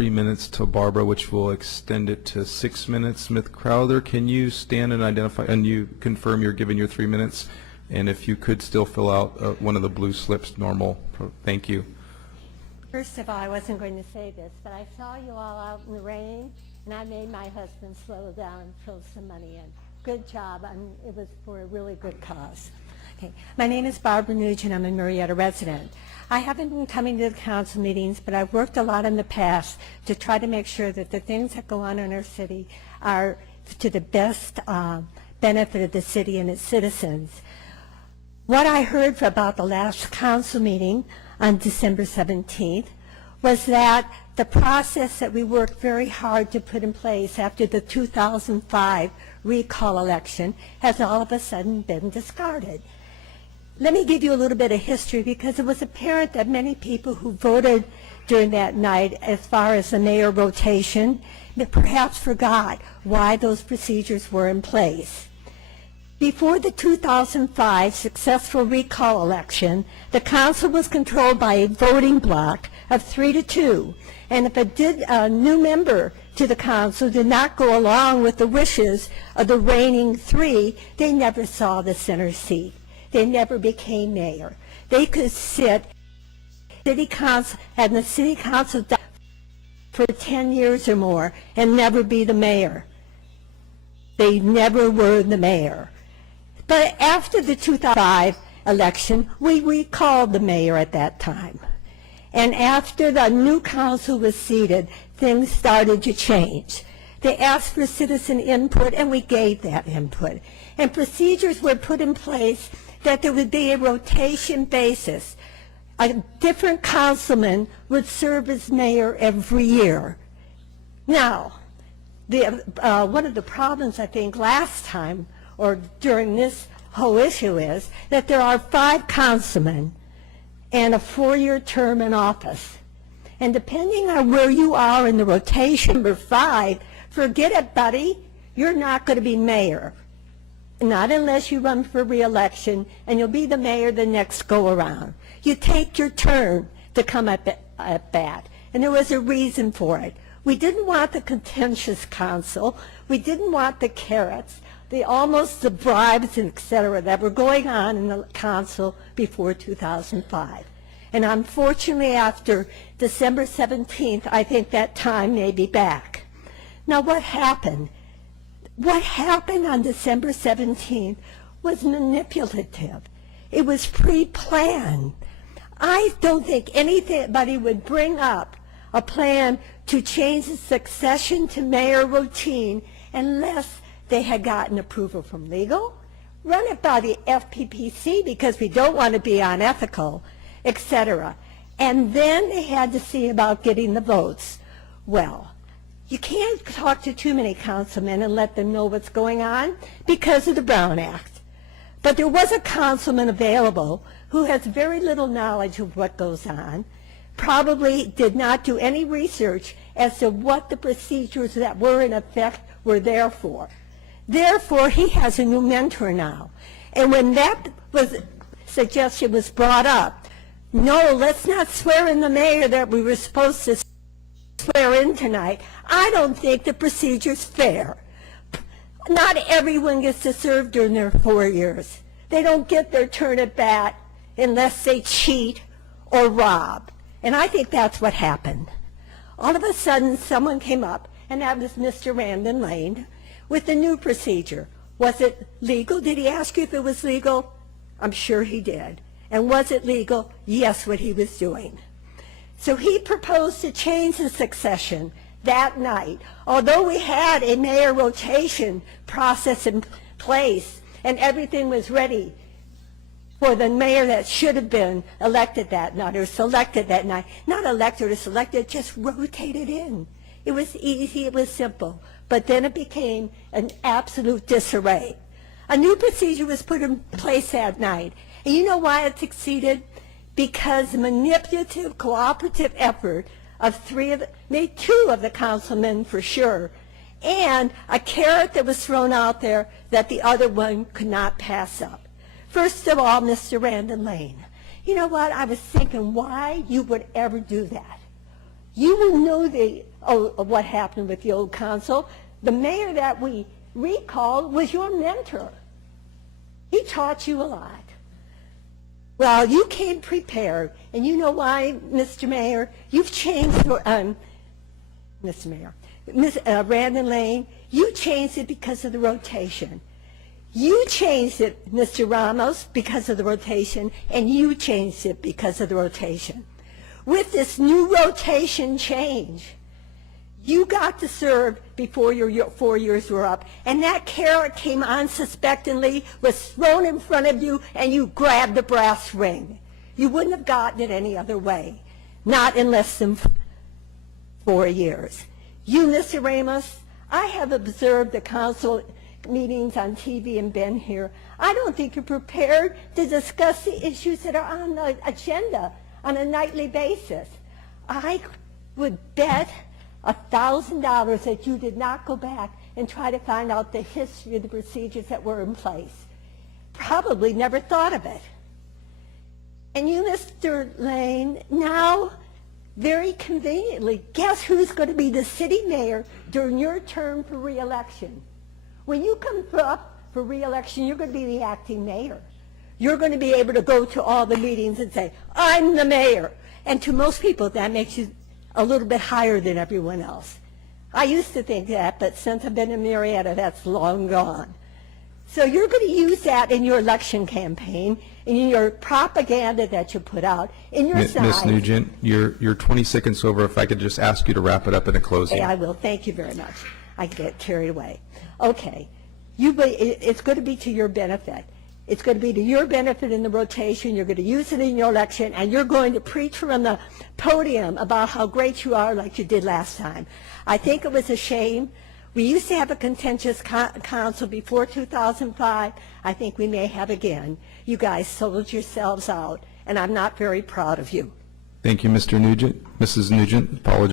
3 minutes to Barbara, which will extend it to 6 minutes. Smith Crowther, can you stand and identify, and you confirm you're giving your 3 minutes? And if you could still fill out one of the blue slips, normal. Thank you. First of all, I wasn't going to say this, but I saw you all out in the rain, and I made my husband slow down and throw some money in. Good job. It was for a really good cause. Okay. My name is Barbara Nugent. I'm a Murrieta resident. I haven't been coming to the council meetings, but I've worked a lot in the past to try to make sure that the things that go on in our city are to the best benefit of the city and its citizens. What I heard about the last council meeting on December 17th was that the process that we worked very hard to put in place after the 2005 recall election has all of a sudden been discarded. Let me give you a little bit of history, because it was apparent that many people who voted during that night as far as the mayor rotation perhaps forgot why those procedures were in place. Before the 2005 successful recall election, the council was controlled by a voting bloc of 3-2, and if a new member to the council did not go along with the wishes of the reigning 3, they never saw the center seat. They never became mayor. They could sit city council and the city council for 10 years or more and never be the mayor. They never were the mayor. But after the 2005 election, we recalled the mayor at that time. And after the new council was seated, things started to change. They asked for citizen input, and we gave that input. And procedures were put in place that there would be a rotation basis. A different councilman would serve as mayor every year. Now, one of the problems, I think, last time or during this whole issue is that there are 5 councilmen and a 4-year term in office. And depending on where you are in the rotation, number 5, forget it, buddy, you're not going to be mayor. Not unless you run for re-election, and you'll be the mayor the next go-around. You take your turn to come at bat, and there was a reason for it. We didn't want the contentious council. We didn't want the carrots, the bribes, and et cetera, that were going on in the council before 2005. And unfortunately, after December 17th, I think that time may be back. Now, what happened? What happened on December 17th was manipulative. It was pre-planned. I don't think anybody would bring up a plan to change the succession to mayor routine unless they had gotten approval from legal, run it by the FPPC because we don't want to be unethical, etc. And then they had to see about getting the votes. Well, you can't talk to too many councilmen and let them know what's going on because of the Brown Act. But there was a councilman available who has very little knowledge of what goes on, probably did not do any research as to what the procedures that were in effect were there for. Therefore, he has a new mentor now. And when that suggestion was brought up, no, let's not swear in the mayor that we were supposed to swear in tonight. I don't think the procedure's fair. Not everyone gets to serve during their 4 years. They don't get their turn at bat unless they cheat or rob. And I think that's what happened. All of a sudden, someone came up, and that was Mr. Randon Lane, with the new procedure. Was it legal? Did he ask you if it was legal? I'm sure he did. And was it legal? Yes, what he was doing. So he proposed to change the succession that night. Although we had a mayor rotation process in place and everything was ready for the mayor that should have been elected that night or selected that night, not elected or selected, just rotated in. It was easy, it was simple, but then it became an absolute disarray. A new procedure was put in place that night. And you know why it succeeded? Because the manipulative, cooperative effort of maybe 2 of the councilmen for sure, and a carrot that was thrown out there that the other one could not pass up. First of all, Mr. Randon Lane, you know what? I was thinking why you would ever do that. You will know what happened with the old council. The mayor that we recalled was your mentor. He taught you a lot. Well, you came prepared, and you know why, Mr. Mayor? You've changed, Mr. Mayor, Brandon Lane, you changed it because of the rotation. You changed it, Mr. Ramos, because of the rotation, and you changed it because of the rotation. With this new rotation change, you got to serve before your 4 years were up, and that carrot came unsuspectingly, was thrown in front of you, and you grabbed the brass ring. You wouldn't have gotten it any other way, not in less than 4 years. You, Mr. Ramos, I have observed the council meetings on TV and been here. I don't think you're prepared to discuss the issues that are on the agenda on a nightly basis. I would bet $1,000 that you did not go back and try to find out the history of the procedures that were in place. Probably never thought of it. And you, Mr. Lane, now very conveniently, guess who's going to be the city mayor during your term for re-election? When you come up for re-election, you're going to be the acting mayor. You're going to be able to go to all the meetings and say, I'm the mayor. And to most people, that makes you a little bit higher than everyone else. I used to think that, but since I've been in Murrieta, that's long gone. So you're going to use that in your election campaign, in your propaganda that you put out, in your signs. Ms. Nugent, you're 20 seconds over. If I could just ask you to wrap it up in a closing. Okay, I will. Thank you very much. I get carried away. Okay. It's going to be to your benefit. It's going to be to your benefit in the rotation. You're going to use it in your election, and you're going to preach from the podium about how great you are like you did last time. I think it was a shame. We used to have a contentious council before 2005. I think we may have again. You guys sold yourselves out, and I'm not very proud of you. Thank you, Mr. Nugent. Mrs. Nugent, apologize.